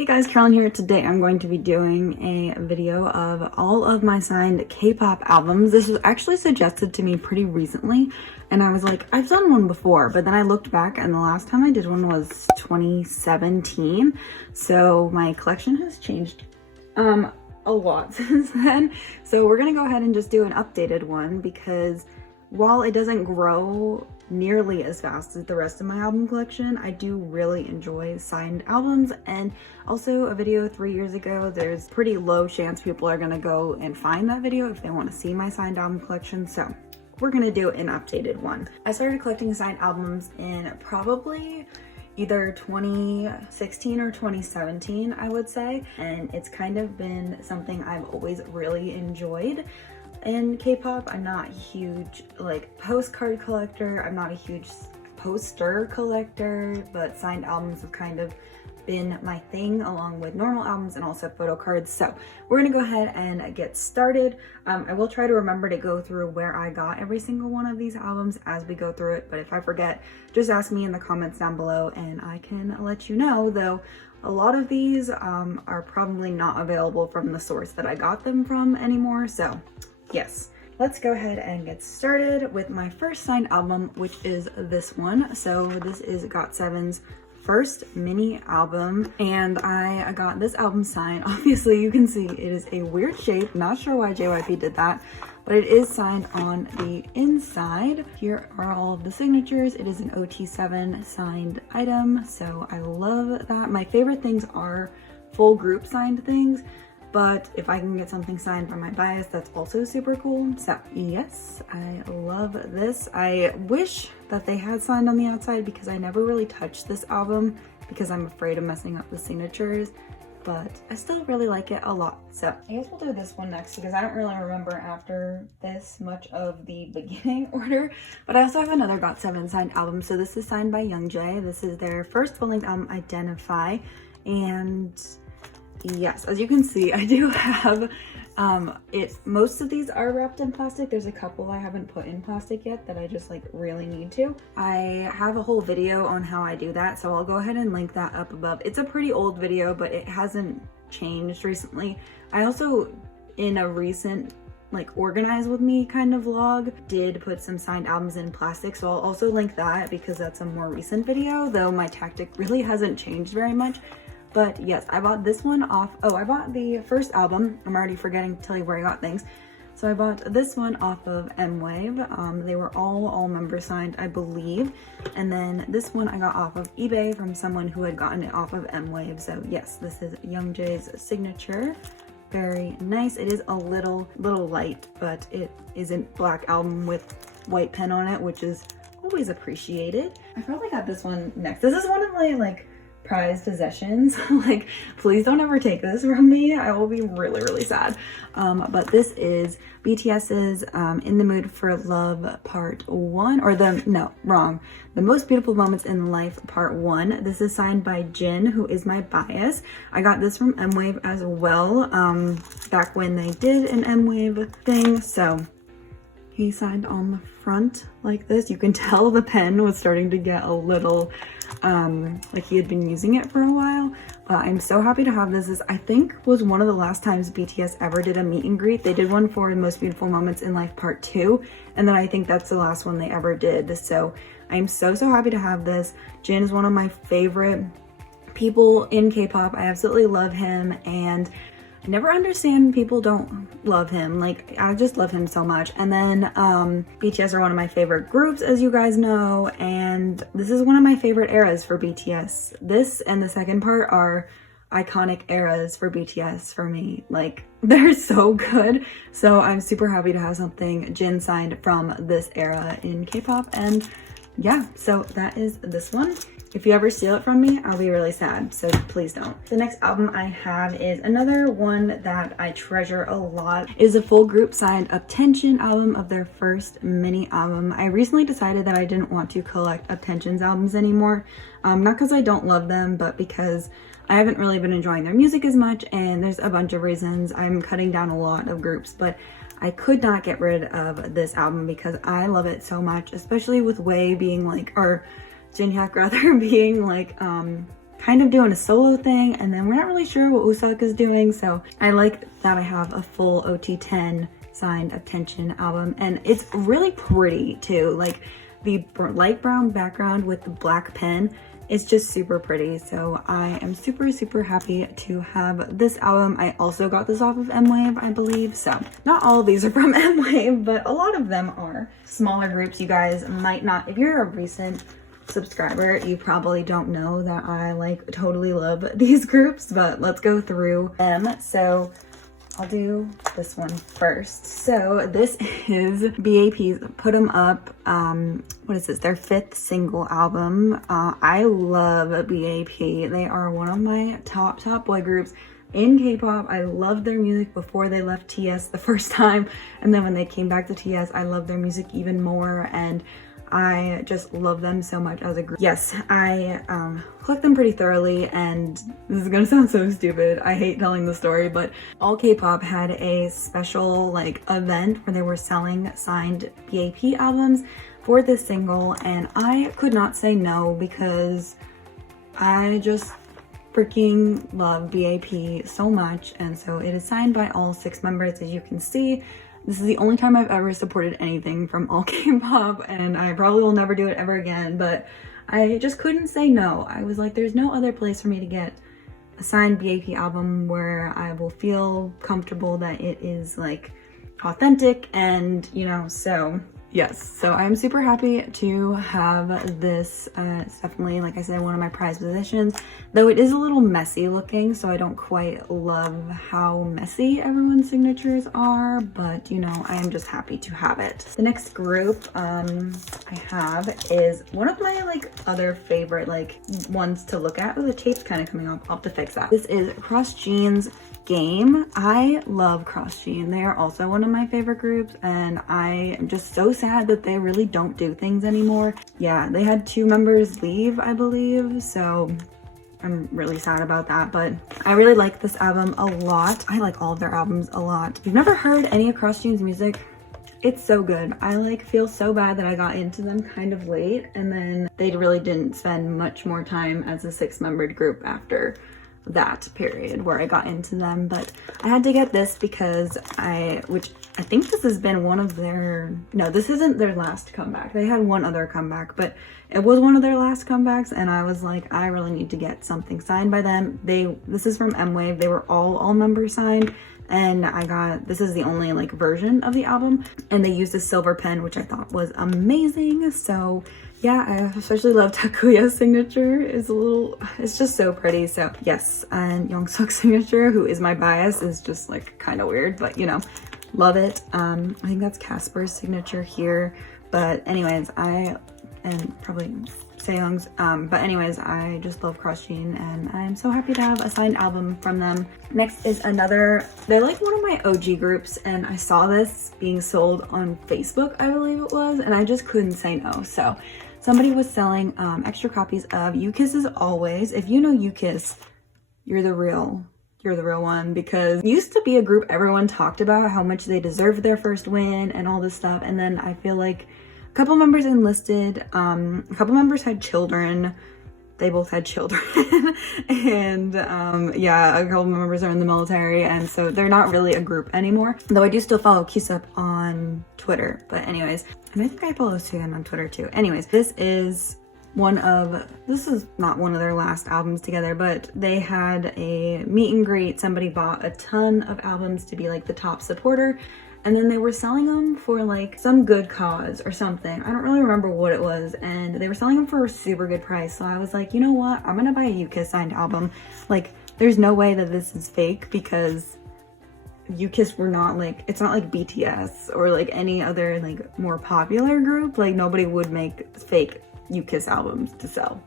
Hey guys, Carolyn here. Today I'm going to be doing a video of all of my signed K-pop albums. This was actually suggested to me pretty recently and I was like, I've done one before, but then I looked back and the last time I did one was 2017. So my collection has changed a lot since then. So we're gonna go ahead and just do an updated one because while it doesn't grow nearly as fast as the rest of my album collection, I do really enjoy signed albums. And also a video 3 years ago, there's pretty low chance people are gonna go and find that video if they want to see my signed album collection. So we're gonna do an updated one. I started collecting signed albums in probably either 2016 or 2017, I would say. And it's kind of been something I've always really enjoyed. In K-pop, I'm not a huge postcard collector, I'm not a huge poster collector, but signed albums have kind of been my thing along with normal albums and also photo cards. So we're gonna go ahead and get started. I will try to remember to go through where I got every single one of these albums as we go through it, but if I forget, just ask me in the comments down below and I can let you know, though a lot of these are probably not available from the source that I got them from anymore. So yes, let's go ahead and get started with my first signed album, which is this one. So this is GOT7's first mini album, and I got this album signed. Obviously you can see it is a weird shape, not sure why JYP did that, but it is signed on the inside. Here are all of the signatures. It is an OT7 signed item, so I love that. My favorite things are full group signed things, but if I can get something signed from my bias, that's also super cool. So yes, I love this. I wish that they had signed on the outside because I never really touched this album because I'm afraid of messing up the signatures, but I still really like it a lot. So I guess we'll do this one next because I don't really remember after this much of the beginning order, but I also have another GOT7 signed album. So this is signed by Youngjae. This is their first full-length album, Identify, and yes, as you can see, I do have most of these are wrapped in plastic. There's a couple I haven't put in plastic yet that I just really need to. I have a whole video on how I do that, so I'll go ahead and link that up above. It's a pretty old video, but it hasn't changed recently. I also, in a recent organize with me kind of vlog, did put some signed albums in plastic, so I'll also link that because that's a more recent video, though my tactic really hasn't changed very much. But yes, I bought this one off. Oh, I bought the first album. I'm already forgetting to tell you where I got things. So I bought this one off of M-Wave. They were all member signed, I believe. And then this one I got off of eBay from someone who had gotten it off of M-Wave. So yes, this is Youngjae's signature. Very nice. It is a little light, but it isn't black album with white pen on it, which is always appreciated. I probably got this one next. This is one of my prized possessions. Please don't ever take this from me. I will be really sad. But this is BTS's In the Mood for Love Part 1, or the Most Beautiful Moments in Life Part 1. This is signed by Jin, who is my bias. I got this from M-Wave as well, back when they did an M-Wave thing. So he signed on the front like this. You can tell the pen was starting to get a little he had been using it for a while, but I'm so happy to have this. This I think was one of the last times BTS ever did a meet and greet. They did one for The Most Beautiful Moments in Life Part 2, and then I think that's the last one they ever did. So I'm so happy to have this. Jin is one of my favorite people in K-pop. I absolutely love him, and I never understand people don't love him. I just love him so much. And then BTS are one of my favorite groups, as you guys know, and this is one of my favorite eras for BTS. This and the second part are iconic eras for BTS for me. They're so good. So I'm super happy to have something Jin signed from this era in K-pop. And yeah, so that is this one. If you ever steal it from me, I'll be really sad, so please don't. The next album I have is another one that I treasure a lot. It is a full group signed Uptension album of their first mini album. I recently decided that I didn't want to collect Uptension's albums anymore. Not because I don't love them, but because I haven't really been enjoying their music as much, and there's a bunch of reasons. I'm cutting down a lot of groups, but I could not get rid of this album because I love it so much, especially with Way being Jinhyuk rather being kind of doing a solo thing, and then we're not really sure what Usak is doing. So I like that I have a full OT10 signed Attention album, and it's really pretty too. Like the light brown background with the black pen, it's just super pretty. So I am super happy to have this album. I also got this off of M-Wave, I believe. So not all of these are from M-Wave, but a lot of them are. Smaller groups, you guys might not, if you're a recent subscriber, you probably don't know that I like totally love these groups, but let's go through them. So I'll do this one first. So this is B.A.P's Put 'Em Up. What is this? Their 5th single album. I love B.A.P. They are one of my top boy groups in K-pop. I loved their music before they left TS the first time, and then when they came back to TS, I loved their music even more, and I just love them so much as a group. Yes, I clicked them pretty thoroughly, and this is gonna sound so stupid. I hate telling the story, but All K-Pop had a special like event where they were selling signed B.A.P albums for this single, and I could not say no because I just freaking love B.A.P so much. And so it is signed by all 6 members, as you can see. This is the only time I've ever supported anything from All K-Pop, and I probably will never do it ever again, but I just couldn't say no. I was like, there's no other place for me to get a signed B.A.P album where I will feel comfortable that it is like authentic, and you know, so yes. So I'm super happy to have this. It's definitely, like I said, one of my prized possessions, though it is a little messy looking, so I don't quite love how messy everyone's signatures are, but you know, I am just happy to have it. The next group I have is one of my like other favorite like ones to look at. Oh, the tape's kind of coming off. I'll have to fix that. This is Cross Jeans Game. I love Cross Jean. They are also one of my favorite groups, and I am just so sad that they really don't do things anymore. Yeah, they had 2 members leave, I believe, so I'm really sad about that, but I really like this album a lot. I like all of their albums a lot. If you've never heard any of Cross Jean's music, it's so good. I like feel so bad that I got into them kind of late, and then they really didn't spend much more time as a 6-membered group after that period where I got into them. But I had to get this because which I think this has been one of their, no, this isn't their last comeback. They had one other comeback, but it was one of their last comebacks, and I was like, I really need to get something signed by them. This is from M-Wave. They were all members signed, and I got, this is the only like version of the album, and they used a silver pen, which I thought was amazing. So yeah, I especially love Takuya's signature. It's just so pretty. So yes, and Yongsuk's signature, who is my bias, is just like kind of weird, but you know, love it. I think that's Casper's signature here. But anyways, and probably Seyoung's, but anyways, I just love Cross Jean, and I'm so happy to have a signed album from them. Next is another, they're like one of my OG groups, and I saw this being sold on Facebook, I believe it was, and I just couldn't say no. So somebody was selling extra copies of You Kiss Is Always. If you know You Kiss, you're the real one, because it used to be a group everyone talked about how much they deserved their first win and all this stuff, and then I feel like a couple members enlisted, a couple members had children. They both had children. And yeah, a couple members are in the military, and so they're not really a group anymore. Though I do still follow Kpop on Twitter. But anyways, and I think I follow Suyeon on Twitter too. Anyways, this is not one of their last albums together, but they had a meet and greet. Somebody bought a ton of albums to be like the top supporter, and then they were selling them for like some good cause or something. I don't really remember what it was, and they were selling them for a super good price. So I was like, you know what? I'm gonna buy a UKISS signed album. Like, there's no way that this is fake, because UKISS were not like, it's not like BTS or like any other like more popular group. Like, nobody would make fake UKISS albums to sell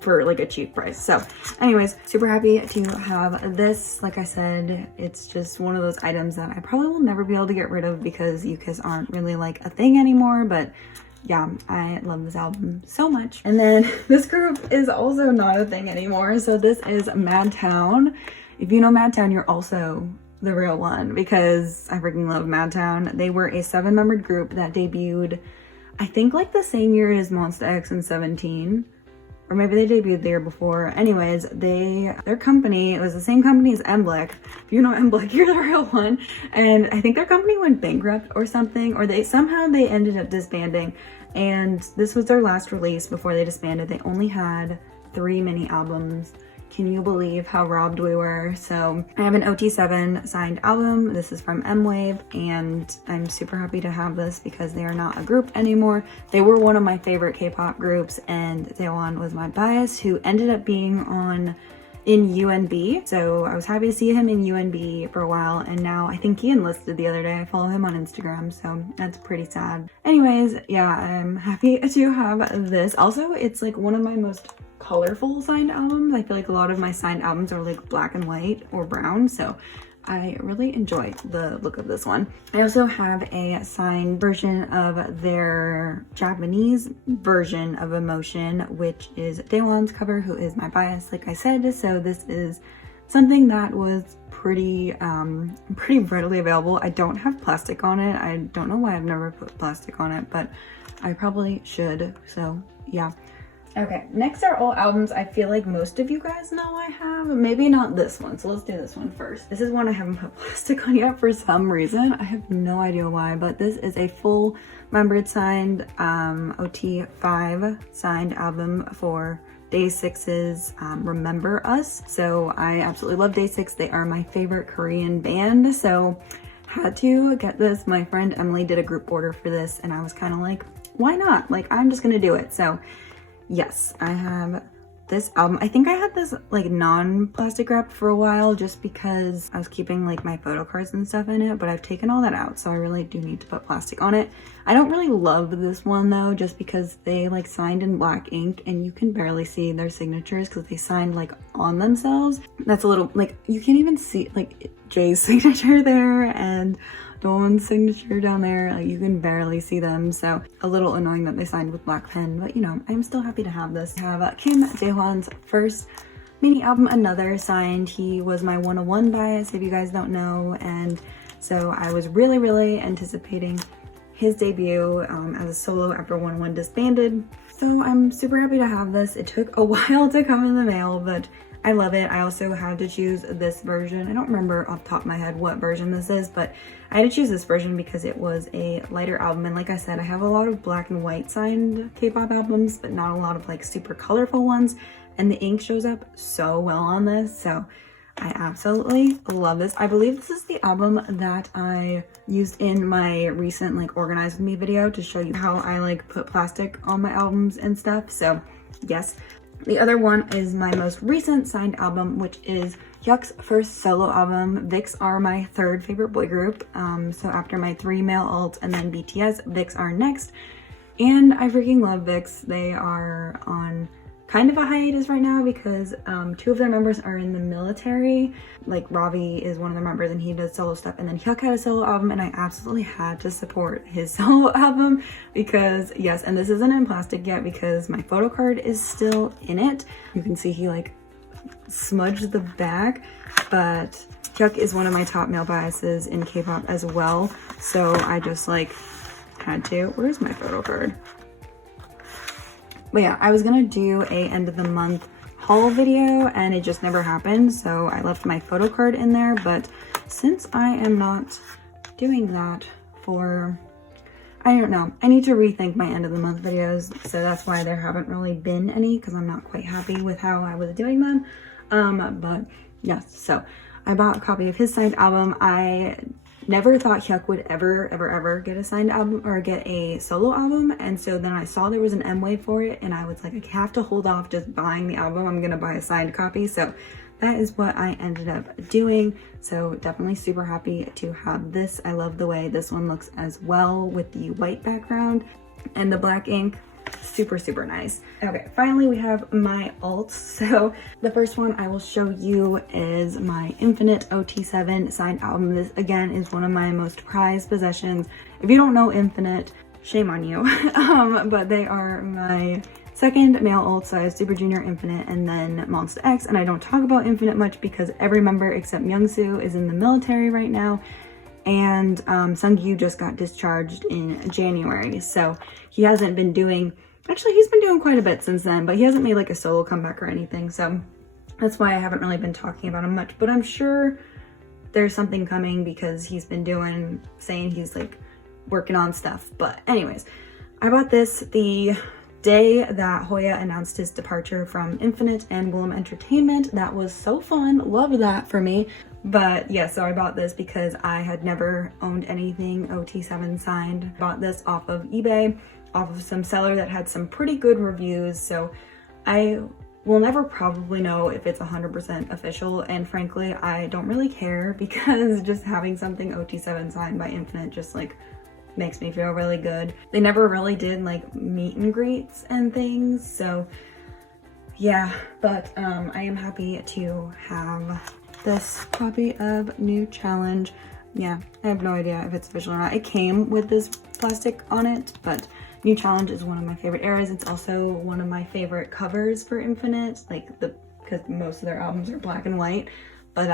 for like a cheap price. So anyways, super happy to have this. Like I said, it's just one of those items that I probably will never be able to get rid of, because UKISS aren't really like a thing anymore. But yeah, I love this album so much. And then this group is also not a thing anymore. So this is Madtown. If you know Madtown, you're also the real one, because I freaking love Madtown. They were a 7-membered group that debuted, I think, like the same year as Monsta X and 17. or maybe they debuted the year before. Anyways, their company, it was the same company as MBLAQ. If you know MBLAQ, you're the real one. And I think their company went bankrupt or something, or they ended up disbanding. And this was their last release before they disbanded. They only had 3 mini albums. Can you believe how robbed we were? So I have an OT7 signed album. This is from M-Wave, and I'm super happy to have this because they are not a group anymore. They were one of my favorite K-pop groups, and Daewon was my bias, who ended up being in UNB. So I was happy to see him in UNB for a while, and now I think he enlisted the other day. I follow him on Instagram, so that's pretty sad. Anyways, yeah, I'm happy to have this. Also, it's like one of my most colorful signed albums. I feel like a lot of my signed albums are like black and white or brown, so I really enjoy the look of this one. I also have a signed version of their Japanese version of Emotion, which is Daewon's cover, who is my bias, like I said. So this is something that was pretty readily available. I don't have plastic on it. I don't know why I've never put plastic on it, but I probably should. So yeah. Okay, next are all albums I feel like most of you guys know I have. Maybe not this one, so let's do this one first. This is one I haven't put plastic on yet for some reason. I have no idea why, but this is a full membered signed OT5 signed album for Day 6's Remember Us. So I absolutely love Day 6. They are my favorite Korean band, so had to get this. My friend Emily did a group order for this, and I was kind of like, why not? Like, I'm just gonna do it. So yes, I have this album. I think I had this like non-plastic wrapped for a while just because I was keeping like my photo cards and stuff in it, but I've taken all that out, so I really do need to put plastic on it. I don't really love this one though, just because they like signed in black ink and you can barely see their signatures because they signed like on themselves. That's a little, like, you can't even see like Jay's signature there and Dawn's signature down there. Like, you can barely see them, so a little annoying that they signed with black pen, but you know, I'm still happy to have this. I have Kim Daewon's first mini album, Another, signed. He was my 101 bias, if you guys don't know, and so I was really anticipating his debut as a solo after 101 disbanded. So I'm super happy to have this. It took a while to come in the mail, but I love it. I also had to choose this version. I don't remember off the top of my head what version this is, but I had to choose this version because it was a lighter album. And like I said, I have a lot of black and white signed K-pop albums, but not a lot of like super colorful ones. And the ink shows up so well on this. So I absolutely love this. I believe this is the album that I used in my recent like Organize With Me video to show you how I like put plastic on my albums and stuff. So yes. The other one is my most recent signed album, which is Hyuk's first solo album. VIX are my third favorite boy group. So after my 3 male alts and then BTS, VIX are next. And I freaking love VIX. They are on kind of a hiatus right now because 2 of their members are in the military. Like Ravi is one of their members and he does solo stuff, and then Hyuk had a solo album and I absolutely had to support his solo album because yes, and this isn't in plastic yet because my photo card is still in it. You can see he like smudged the back, but Hyuk is one of my top male biases in K-pop as well, so I just like had to. Where's my photo card? But yeah, I was gonna do a end of the month haul video and it just never happened, so I left my photo card in there. But since I am not doing that for, I don't know, I need to rethink my end of the month videos, so that's why there haven't really been any, because I'm not quite happy with how I was doing them. But yes, so I bought a copy of his signed album. I never thought Hyuk would ever get a signed album or get a solo album, and so then I saw there was an M-Wave for it and I was like, I have to hold off just buying the album. I'm gonna buy a signed copy. So that is what I ended up doing. So definitely super happy to have this. I love the way this one looks as well with the white background and the black ink. Super nice. Okay, finally we have my alts. So the first one I will show you is my Infinite OT7 signed album. This again is one of my most prized possessions. If you don't know Infinite, shame on you. But they are my second male alt, so I have Super Junior, Infinite, and then Monsta X. And I don't talk about Infinite much because every member except Myungsoo is in the military right now, and Sungyu just got discharged in January, so he hasn't been doing Actually, he's been doing quite a bit since then, but he hasn't made like a solo comeback or anything, so that's why I haven't really been talking about him much. But I'm sure there's something coming because he's been saying he's like working on stuff. But anyways, I bought this the day that Hoya announced his departure from Infinite and Willem Entertainment. That was so fun. Loved that for me. But yeah, so I bought this because I had never owned anything OT7 signed. Bought this off of eBay, off of some seller that had some pretty good reviews. So I will never probably know if it's 100% official. And frankly, I don't really care because just having something OT7 signed by Infinite just like makes me feel really good. They never really did like meet and greets and things, so yeah. But I am happy to have this copy of New Challenge. Yeah, I have no idea if it's official or not. It came with this plastic on it, but New Challenge is one of my favorite eras. It's also one of my favorite covers for Infinite, like because most of their albums are black and white. But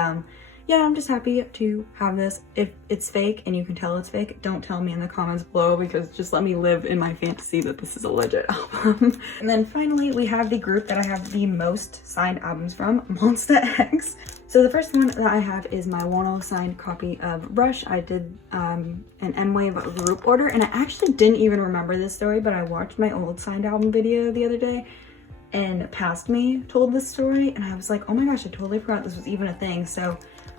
yeah, I'm just happy to have this. If it's fake and you can tell it's fake, don't tell me in the comments below, because just let me live in my fantasy that this is a legit album. And then finally, we have the group that I have the most signed albums from, Monsta X. So the first one that I have is my Woohyun signed copy of Rush. I did an M-Wave group order, and I actually didn't even remember this story, but I watched my old signed album video the other day, and Past Me told this story, and I was like, oh my gosh, I totally forgot this was even a thing. So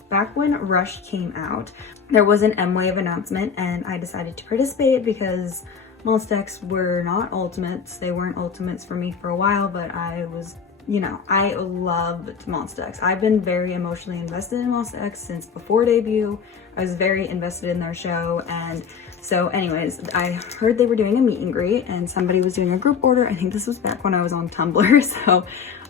back when Rush came out, there was an M-Wave announcement, and I decided to participate because Monsta X were not ultimates. They weren't ultimates for me for a while, but I was, you know, I loved Monsta X. I've been very emotionally invested in Monsta X since before debut. I was very invested in their show, and so anyways, I heard they were doing a meet and greet and somebody was doing a group order. I think this was back when I was on Tumblr, so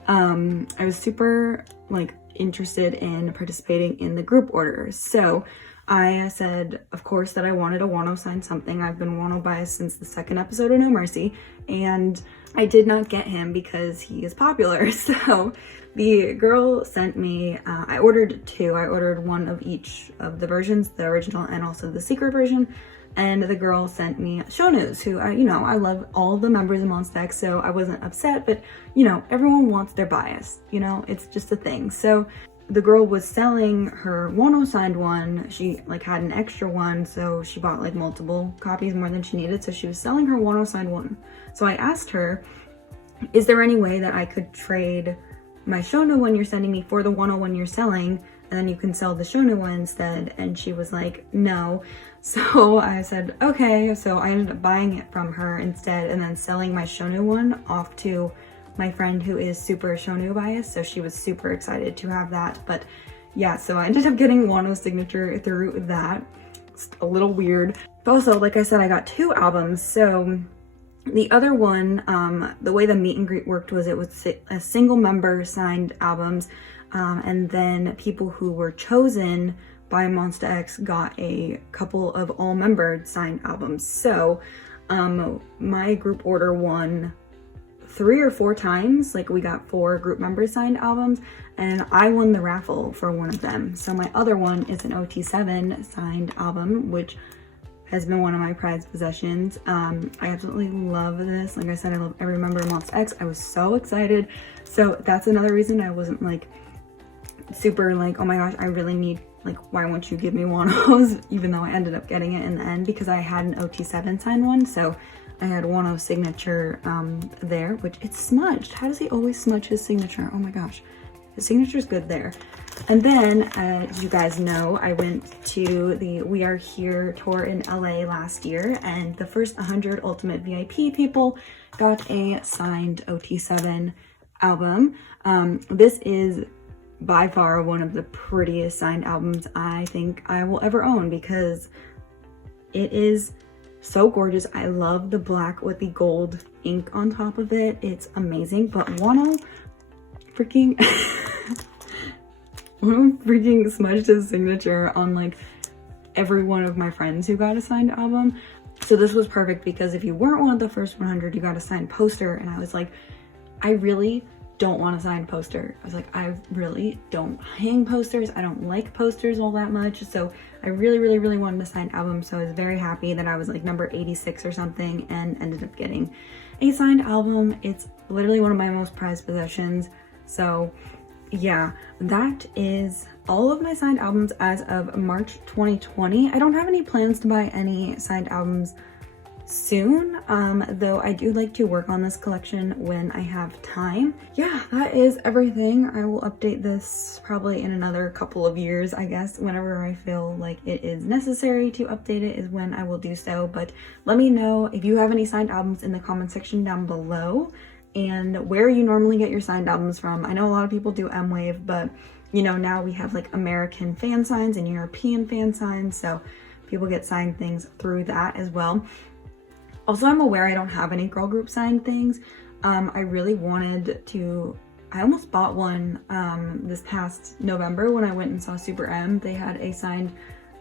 I was super like interested in participating in the group orders. So I said, of course, that I wanted a Woohyun sign something. I've been Woohyun biased since the second episode of No Mercy, and I did not get him because he is popular. So the girl sent me, I ordered two. I ordered one of each of the versions, the original and also the secret version. And the girl sent me Shonus, who I love all the members of Monsta X, so I wasn't upset, but everyone wants their bias, it's just a thing. So the girl was selling her Woohyun signed one. She like had an extra one, so she bought like multiple copies, more than she needed. So she was selling her Woohyun signed one. So I asked her, is there any way that I could trade my Shonu one you're sending me for the Woohyun one you're selling, and then you can sell the Shonu one instead? And she was like, no. So I said, okay. So I ended up buying it from her instead and then selling my Shonu one off to my friend who is super Shonu biased. So she was super excited to have that. But yeah, so I ended up getting Woohyun's signature through that. It's a little weird. But also, like I said, I got two albums. So the other one, the way the meet and greet worked was it was a single member signed albums. And then people who were chosen by Monsta X got a couple of all member signed albums. So my group order won 3 or 4 times. Like we got 4 group member signed albums, and I won the raffle for one of them. So my other one is an OT7 signed album, which has been one of my prized possessions. I absolutely love this. Like I said, I love every member of Monsta X. I was so excited. So that's another reason I wasn't like super like, oh my gosh, I really need, like, why won't you give me one of those? Even though I ended up getting it in the end because I had an OT7 signed one. So I had one of signature there, which it's smudged. How does he always smudge his signature? Oh my gosh, his signature's good there. And then, as you guys know, I went to the We Are Here tour in LA last year, and the first 100 Ultimate VIP people got a signed OT7 album. This is by far one of the prettiest signed albums I think I will ever own because it is so gorgeous. I love the black with the gold ink on top of it. It's amazing. But Woohyun freaking smudged his signature on like every one of my friends who got a signed album. So this was perfect because if you weren't one of the first 100, you got a signed poster. And I was like, I really don't want a signed poster. I was like, I really don't hang posters. I don't like posters all that much. So I really wanted a signed album. So I was very happy that I was like number 86 or something and ended up getting a signed album. It's literally one of my most prized possessions. So yeah, that is all of my signed albums as of March 2020. I don't have any plans to buy any signed albums soon, though I do like to work on this collection when I have time. Yeah, that is everything. I will update this probably in another couple of years, I guess. Whenever I feel like it is necessary to update it is when I will do so. But let me know if you have any signed albums in the comment section down below, and where you normally get your signed albums from. I know a lot of people do M-Wave, but you know, now we have like American fan signs and European fan signs, so people get signed things through that as well. Also, I'm aware I don't have any girl group signed things. I really wanted to, I almost bought one this past November when I went and saw Super M. They had a signed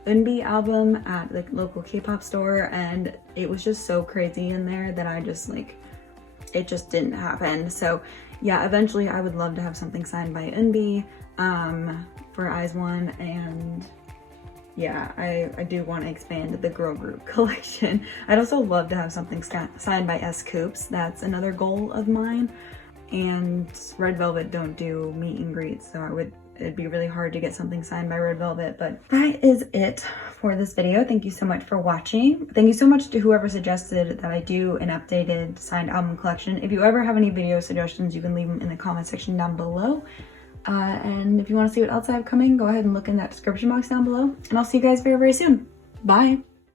Eunbi album at the local K-pop store, and it was just so crazy in there that I just like, it just didn't happen. So yeah, eventually I would love to have something signed by Eunbi for IZ*ONE, and yeah, I do want to expand the girl group collection. I'd also love to have something signed by S.Coups. That's another goal of mine. And Red Velvet don't do meet and greets, so it'd be really hard to get something signed by Red Velvet. But that is it for this video. Thank you so much for watching. Thank you so much to whoever suggested that I do an updated signed album collection. If you ever have any video suggestions, you can leave them in the comment section down below. And if you want to see what else I have coming, go ahead and look in that description box down below. And I'll see you guys very, very soon. Bye.